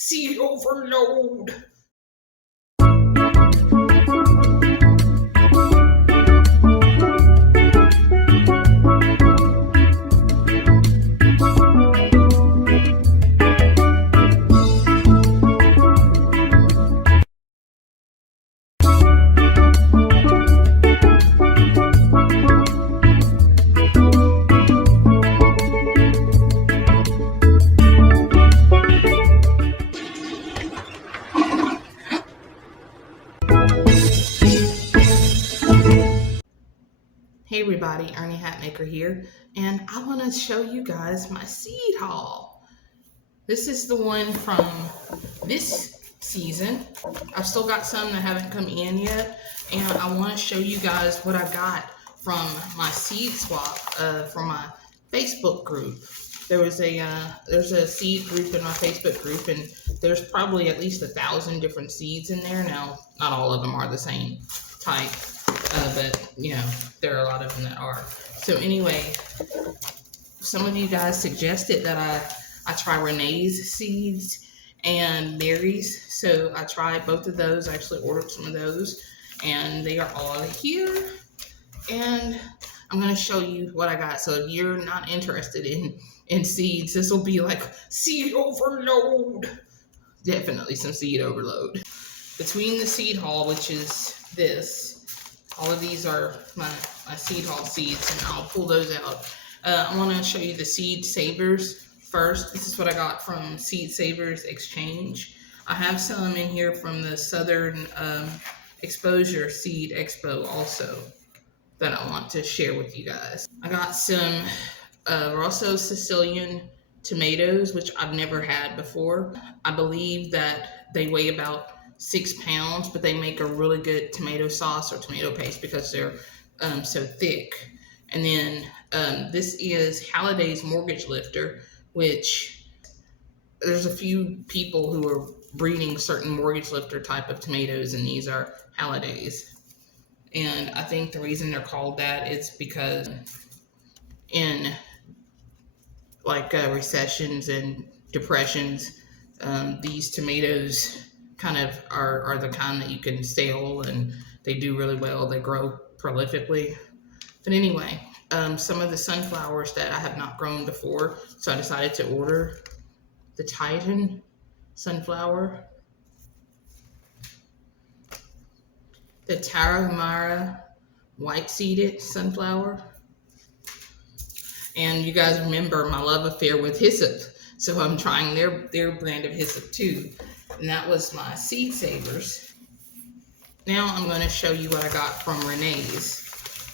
seed overload. Hey everybody, Ernie Hatmaker here, and I want to show you guys my seed haul. This is the one from this season. I've still got some that haven't come in yet, and I want to show you guys what I got from my seed swap from my Facebook group. There's a seed group in my Facebook group, and there's probably at least 1,000 different seeds in there. Now, not all of them are the same type. But, you know, there are a lot of them that are. So anyway, some of you guys suggested that I try Renee's seeds and Mary's. So I tried both of those. I actually ordered some of those, and they are all here. And I'm going to show you what I got. So if you're not interested in seeds, this will be like seed overload. Definitely some seed overload. Between the seed haul, which is this, all of these are my seed haul seeds, and I'll pull those out. I want to show you the Seed Savers first. This is what I got from Seed Savers Exchange. I have some in here from the Southern Exposure Seed Expo also that I want to share with you guys. I got some Rosso Sicilian tomatoes, which I've never had before. I believe that they weigh about 6 pounds, but they make a really good tomato sauce or tomato paste because they're so thick. And then this is Halliday's Mortgage Lifter, which there's a few people who are breeding certain mortgage lifter type of tomatoes, and these are Halliday's. And I think the reason they're called that is because in like recessions and depressions, these tomatoes kind of are the kind that you can sell, and they do really well. They grow prolifically. But anyway, some of the sunflowers that I have not grown before, so I decided to order the Titan sunflower, the Tarahumara white-seeded sunflower, and you guys remember my love affair with hyssop, so I'm trying their brand of hyssop too. And that was my Seed Savers. Now I'm going to show you what I got from Renee's.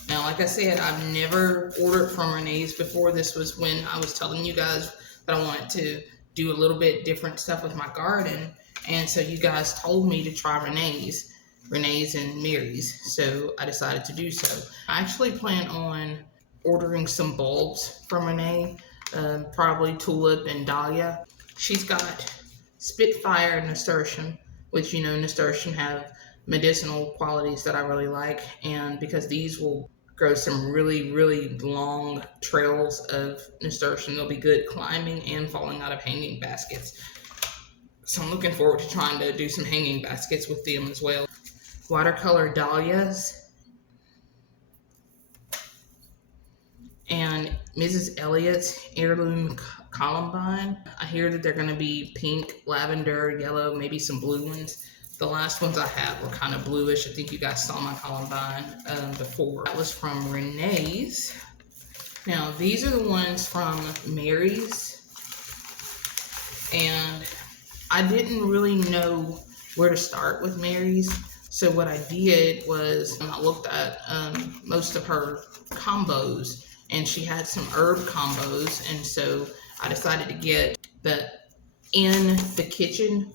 Now, like I said, I've never ordered from Renee's before. This was when I was telling you guys that I wanted to do a little bit different stuff with my garden. And so you guys told me to try Renee's and Mary's. So I decided to do so. I actually plan on ordering some bulbs from Renee, probably tulip and dahlia. She's got Spitfire nasturtium, which, you know, nasturtium have medicinal qualities that I really like, and because these will grow some really, really long trails of nasturtium, they'll be good climbing and falling out of hanging baskets. So I'm looking forward to trying to do some hanging baskets with them as well. Watercolor dahlias and Mrs. Elliott's Heirloom Columbine. I hear that they're going to be pink, lavender, yellow, maybe some blue ones. The last ones I had were kind of bluish. I think you guys saw my Columbine before. That was from Renee's. Now, these are the ones from Mary's. And I didn't really know where to start with Mary's. So what I did was I looked at most of her combos, and she had some herb combos, and so I decided to get the In the Kitchen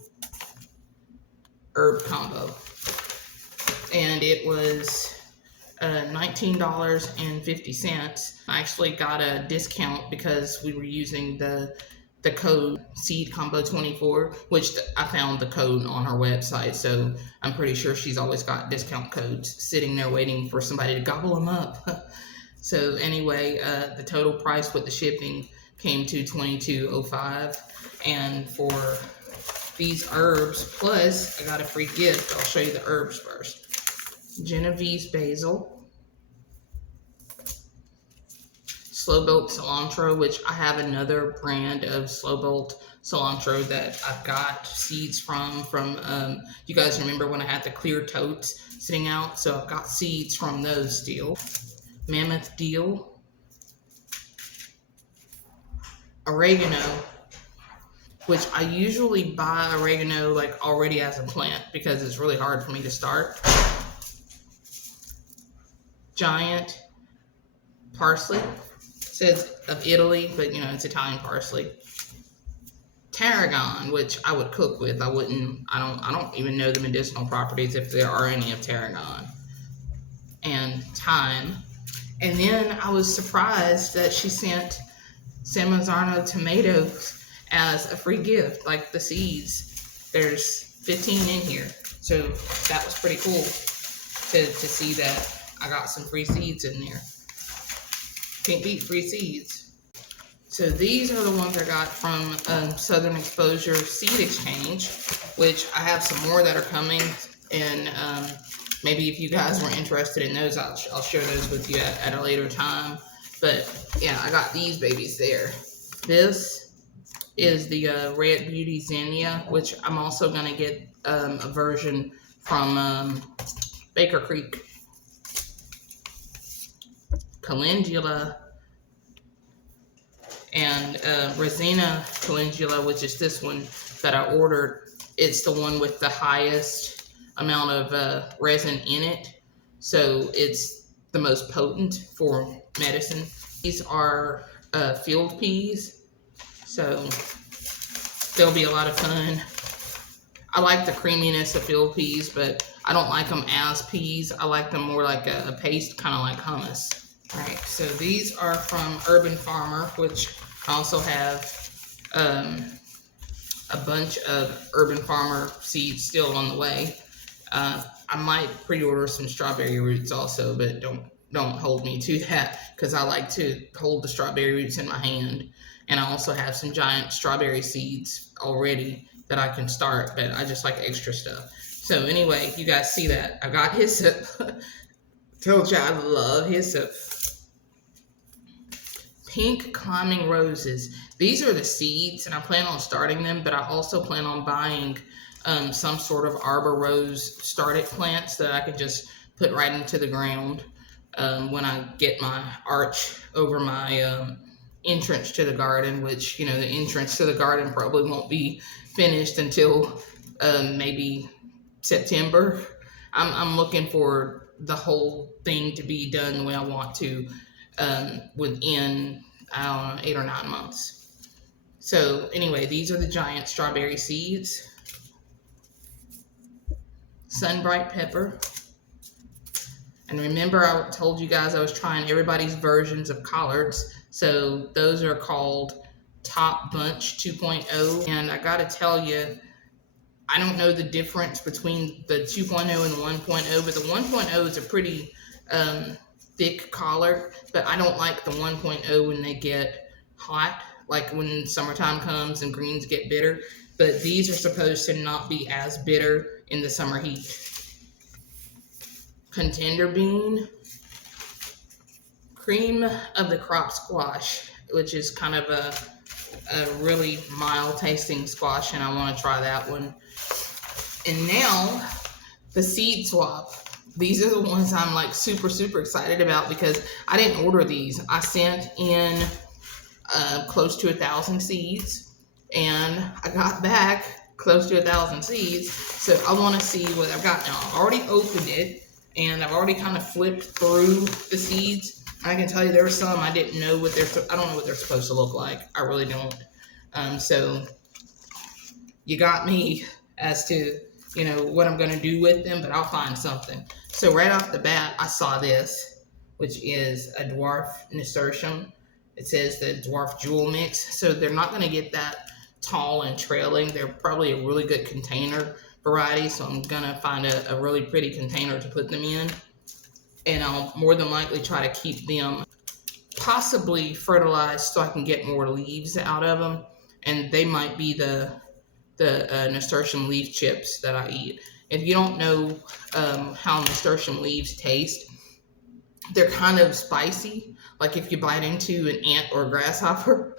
herb combo, and it was $19.50. I actually got a discount because we were using the code Seed Combo 24, which I found the code on her website, so I'm pretty sure she's always got discount codes sitting there waiting for somebody to gobble them up. So anyway, the total price with the shipping came to $22.05, and for these herbs, plus I got a free gift. I'll show you the herbs first. Genovese basil, slow bolt cilantro, which I have another brand of slow bolt cilantro that I've got seeds from you guys remember when I had the clear totes sitting out? So I've got seeds from those still. Mammoth dill, oregano, which I usually buy oregano like already as a plant because it's really hard for me to start. Giant parsley, it says of Italy, but you know, it's Italian parsley. Tarragon, which I would cook with. I don't even know the medicinal properties if there are any of tarragon. And thyme. And then I was surprised that she sent San Marzano tomatoes as a free gift, like the seeds. There's 15 in here. So that was pretty cool to see that I got some free seeds in there. Can't beat free seeds. So these are the ones I got from Southern Exposure Seed Exchange, which I have some more that are coming. And maybe if you guys were interested in those, I'll share those with you at a later time. But yeah, I got these babies there. This is the Red Beauty Zinnia, which I'm also going to get a version from Baker Creek. Calendula and Resina calendula, which is this one that I ordered. It's the one with the highest amount of resin in it, so it's the most potent for medicine. These are field peas, so they'll be a lot of fun. I like the creaminess of field peas, but I don't like them as peas. I like them more like a paste, kind of like hummus. All right, so these are from Urban Farmer, which I also have a bunch of Urban Farmer seeds still on the way. I might pre-order some strawberry roots also, but don't hold me to that because I like to hold the strawberry roots in my hand. And I also have some giant strawberry seeds already that I can start, but I just like extra stuff. So anyway, you guys see that. I got hyssop. Told you I love hyssop. Pink Climbing Roses. These are the seeds, and I plan on starting them, but I also plan on buying some sort of arbor rose started plants that I could just put right into the ground when I get my arch over my entrance to the garden, which, you know, the entrance to the garden probably won't be finished until maybe September. I'm looking for the whole thing to be done the way I want to within, I don't know, 8 or 9 months. So anyway, these are the giant strawberry seeds. Sunbright pepper. And remember, I told you guys I was trying everybody's versions of collards. So those are called Top Bunch 2.0. And I gotta tell you, I don't know the difference between the 2.0 and the 1.0, but the 1.0 is a pretty thick collard, but I don't like the 1.0 when they get hot, like when summertime comes and greens get bitter. But these are supposed to not be as bitter in the summer heat. Contender bean. Cream of the crop squash, which is kind of a really mild tasting squash, and I want to try that one. And now the seed swap. These are the ones I'm like super excited about because I didn't order these. I sent in close to 1,000 seeds, and I got back close to 1,000 seeds. So I want to see what I've got now. I've already opened it, and I've already kind of flipped through the seeds. I can tell you there are some I didn't know what I don't know what they're supposed to look like. I really don't. So you got me as to, you know, what I'm going to do with them, but I'll find something. So right off the bat, I saw this, which is a dwarf nasturtium. It says the dwarf jewel mix. So they're not going to get that tall and trailing. They're probably a really good container variety. So I'm going to find a really pretty container to put them in. And I'll more than likely try to keep them possibly fertilized so I can get more leaves out of them. And they might be the the nasturtium leaf chips that I eat. If you don't know how nasturtium leaves taste, they're kind of spicy. Like if you bite into an ant or a grasshopper.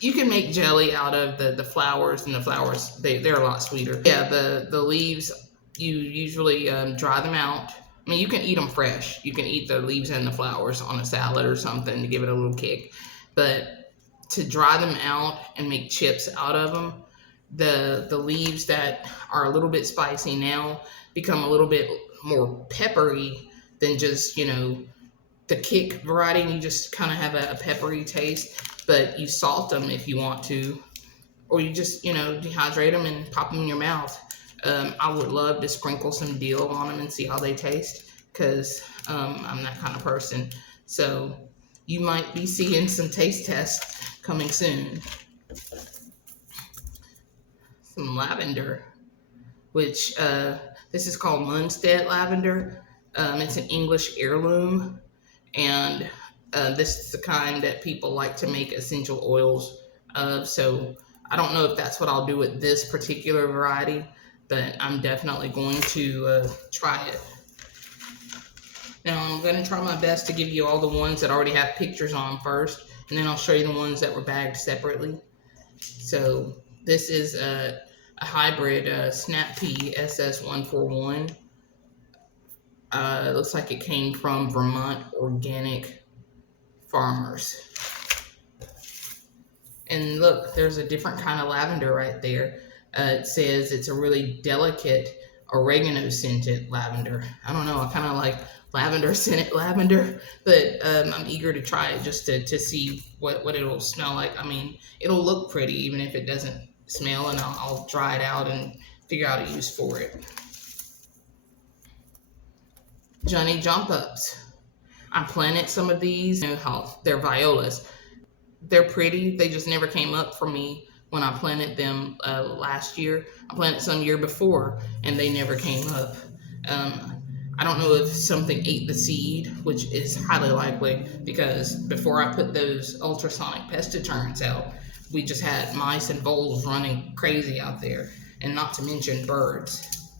You can make jelly out of the flowers, and the flowers, they're a lot sweeter. Yeah, the leaves, you usually dry them out. I mean, you can eat them fresh. You can eat the leaves and the flowers on a salad or something to give it a little kick. But to dry them out and make chips out of them, the leaves that are a little bit spicy now become a little bit more peppery than just, you know, the kick variety, and you just kind of have a peppery taste. But you salt them if you want to, or you just, you know, dehydrate them and pop them in your mouth. I would love to sprinkle some dill on them and see how they taste, because I'm that kind of person. So you might be seeing some taste tests coming soon. Some lavender, which this is called Munstead lavender. It's an English heirloom, and this is the kind that people like to make essential oils of. So I don't know if that's what I'll do with this particular variety, but I'm definitely going to try it. Now I'm going to try my best to give you all the ones that already have pictures on first, and then I'll show you the ones that were bagged separately. So this is a hybrid snap pea SS141. It looks like it came from Vermont organic farmers. And look, there's a different kind of lavender right there. It says it's a really delicate oregano scented lavender. I don't know, I kind of like lavender scented lavender, but I'm eager to try it just to see what it'll smell like. I mean, it'll look pretty even if it doesn't smell, and I'll dry it out and figure out a use for it. Johnny Jump Ups. I planted some of these. You know how they're violas. They're pretty. They just never came up for me when I planted them last year. I planted some year before, and they never came up. I don't know if something ate the seed, which is highly likely, because before I put those ultrasonic pest deterrents out, we just had mice and voles running crazy out there, and not to mention birds.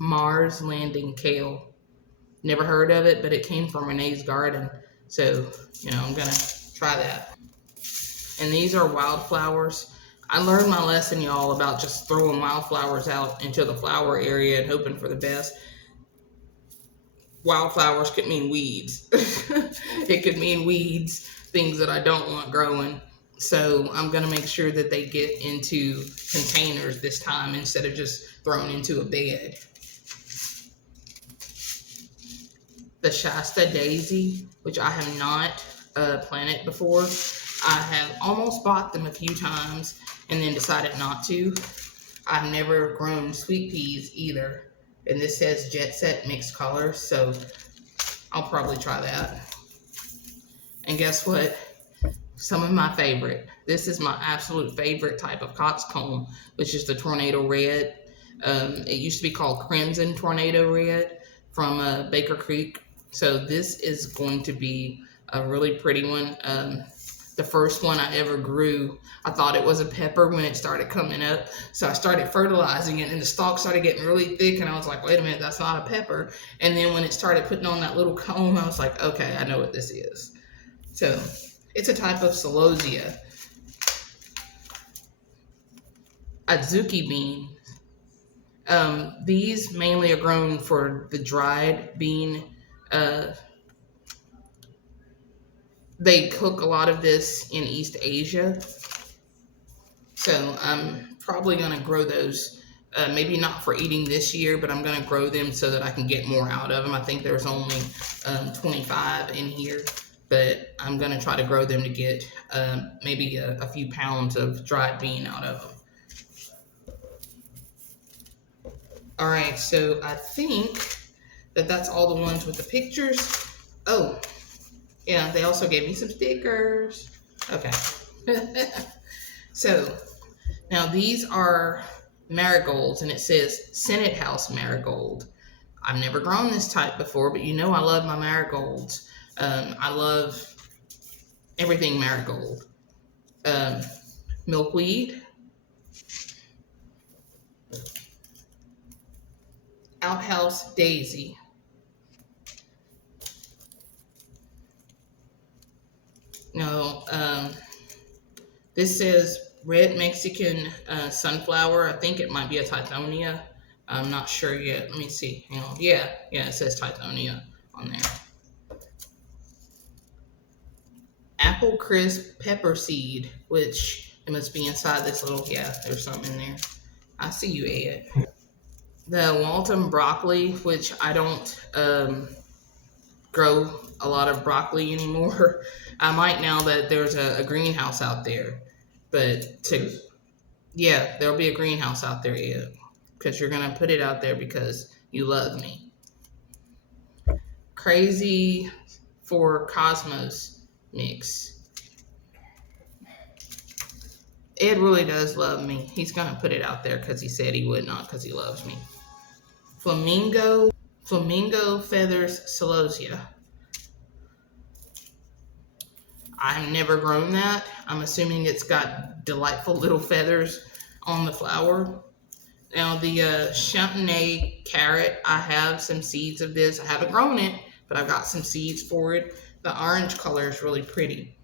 Mars Landing Kale. Never heard of it, but it came from Renee's garden, so, you know, I'm gonna try that. And these are wildflowers. I learned my lesson, y'all, about just throwing wildflowers out into the flower area and hoping for the best. Wildflowers could mean weeds. It could mean weeds, things that I don't want growing. So I'm gonna make sure that they get into containers this time instead of just thrown into a bed. The Shasta Daisy, which I have not planted before. I have almost bought them a few times and then decided not to. I've never grown sweet peas either. And this says Jet Set mixed colors, so I'll probably try that. And guess what? Some of my favorite. This is my absolute favorite type of coxcomb, which is the Tornado Red. It used to be called Crimson Tornado Red from Baker Creek. So this is going to be a really pretty one. The first one I ever grew, I thought it was a pepper when it started coming up. So I started fertilizing it, and the stalk started getting really thick, and I was like, wait a minute, that's not a pepper. And then when it started putting on that little comb, I was like, okay, I know what this is. So it's a type of celosia. Adzuki bean. These mainly are grown for the dried bean. They cook a lot of this in East Asia, so I'm probably going to grow those, maybe not for eating this year, but I'm going to grow them so that I can get more out of them. I think there's only 25 in here, but I'm going to try to grow them to get maybe a few pounds of dried bean out of them. All right, so I think that's all the ones with the pictures. Oh, yeah, they also gave me some stickers. Okay. So, now these are marigolds, and it says Senate House Marigold. I've never grown this type before, but you know I love my marigolds. I love everything marigold. Milkweed, outhouse daisy. No, this says red Mexican sunflower. I think it might be a Tithonia. I'm not sure yet. Let me see. Hang on. Yeah, it says Tithonia on there. Apple crisp pepper seed, which it must be inside this little, yeah, there's something in there. I see you, Ed. The Walton broccoli, which I don't grow a lot of broccoli anymore. I might now that there's a greenhouse out there. But yeah, there'll be a greenhouse out there, Ed, because you're going to put it out there because you love me. Crazy for Cosmos mix. Ed really does love me. He's going to put it out there because he said he would, not because he loves me. Flamingo feathers celosia. I've never grown that. I'm assuming it's got delightful little feathers on the flower. Now the Chantenay carrot, I have some seeds of this. I haven't grown it, but I've got some seeds for it. The orange color is really pretty.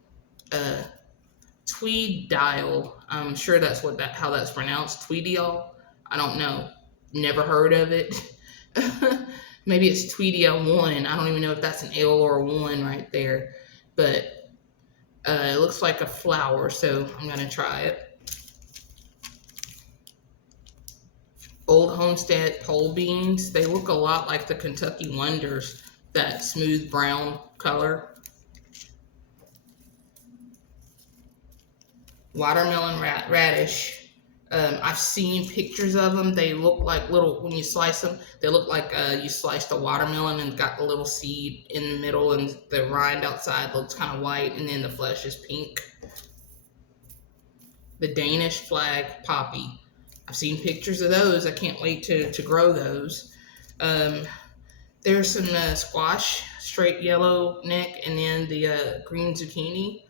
Tweed dial. I'm sure that's how that's pronounced. Tweedial. I don't know. Never heard of it. Maybe it's Tweedial 1. I don't even know if that's an L or a 1 right there. But it looks like a flower, so I'm going to try it. Old Homestead pole beans. They look a lot like the Kentucky Wonders, that smooth brown color. Watermelon radish. I've seen pictures of them. They look like little, when you slice them, they look like you sliced a watermelon and got the little seed in the middle, and the rind outside looks kind of white, and then the flesh is pink. The Danish flag poppy. I've seen pictures of those. I can't wait to grow those. There's some squash, straight yellow neck, and then the green zucchini.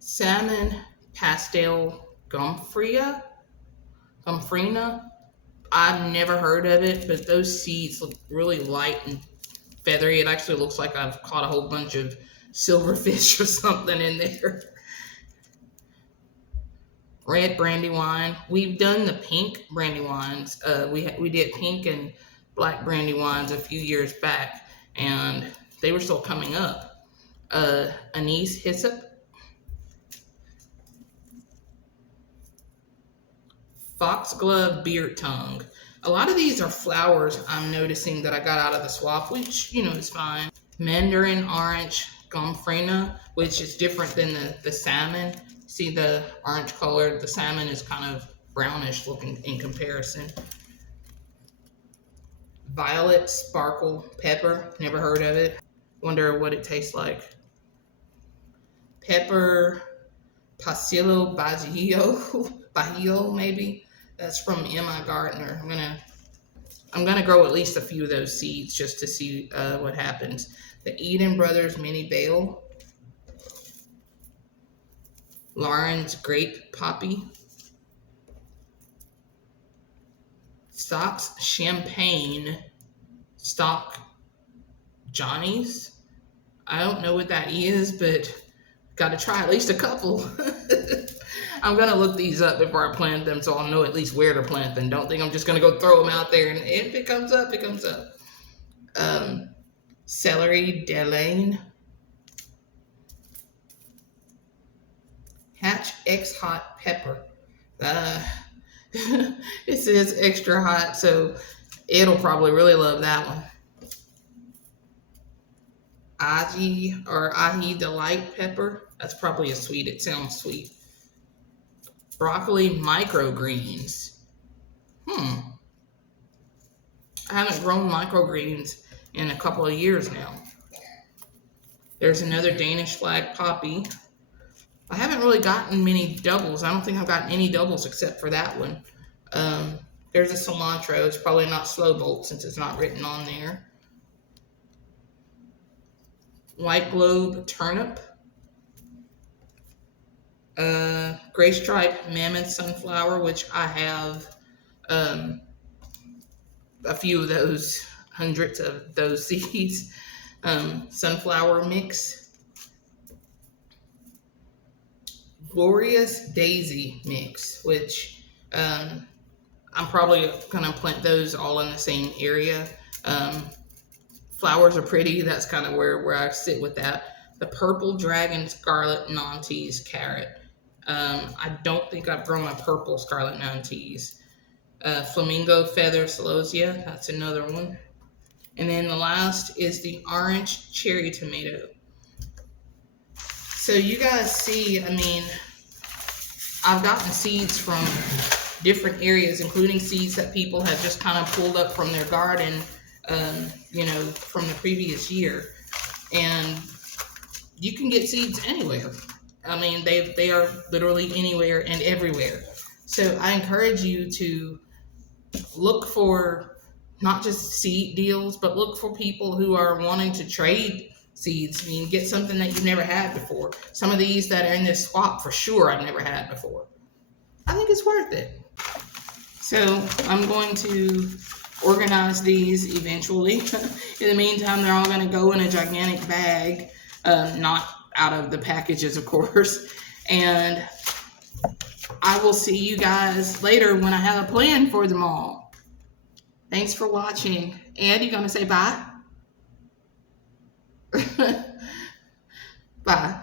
Salmon pastel gumfrina. I've never heard of it, but those seeds look really light and feathery. It actually looks like I've caught a whole bunch of silverfish or something in there. Red brandywine. We've done the pink brandywines. We did pink and black brandywines a few years back, and they were still coming up. Anise hyssop. Foxglove beard tongue. A lot of these are flowers I'm noticing that I got out of the swap, which, you know, is fine. Mandarin orange gomfrina, which is different than the salmon. See the orange color? The salmon is kind of brownish looking in comparison. Violet sparkle pepper. Never heard of it. Wonder what it tastes like. Pepper Pasillo Bajío maybe. That's from Emma Gardner. I'm gonna grow at least a few of those seeds just to see what happens. The Eden Brothers mini bale. Lauren's grape poppy. Stock's champagne. Stock Johnny's. I don't know what that is, but got to try at least a couple. I'm going to look these up before I plant them so I'll know at least where to plant them. Don't think I'm just going to go throw them out there, and if it comes up, it comes up. Celery Delaine. Hatch X Hot Pepper. It says extra hot, so it'll probably really love that one. Ahi Delight Pepper. That's probably a sweet. It sounds sweet. Broccoli microgreens. I haven't grown microgreens in a couple of years now. There's another Danish flag poppy. I haven't really gotten many doubles. I don't think I've gotten any doubles except for that one. There's a cilantro. It's probably not slow bolt since it's not written on there. white globe turnip, gray stripe mammoth sunflower, which I have a few of those, hundreds of those seeds, sunflower mix, glorious daisy mix, which I'm probably gonna plant those all in the same area. Flowers are pretty. That's kind of where I sit with that. The purple dragon scarlet non-tease carrot. I don't think I've grown a purple scarlet non-tease. Flamingo feather celosia. That's another one. And then the last is the orange cherry tomato. So you guys see, I mean, I've gotten seeds from different areas, including seeds that people have just kind of pulled up from their garden, you know, from the previous year. And you can get seeds anywhere. I mean, they are literally anywhere and everywhere. So I encourage you to look for not just seed deals, but look for people who are wanting to trade seeds. I mean, get something that you've never had before. Some of these that are in this swap for sure I've never had before. I think it's worth it. So I'm going to organize these eventually. In the meantime, they're all going to go in a gigantic bag, not out of the packages, of course. And I will see you guys later when I have a plan for them all. Thanks for watching. And you going to say bye? Bye.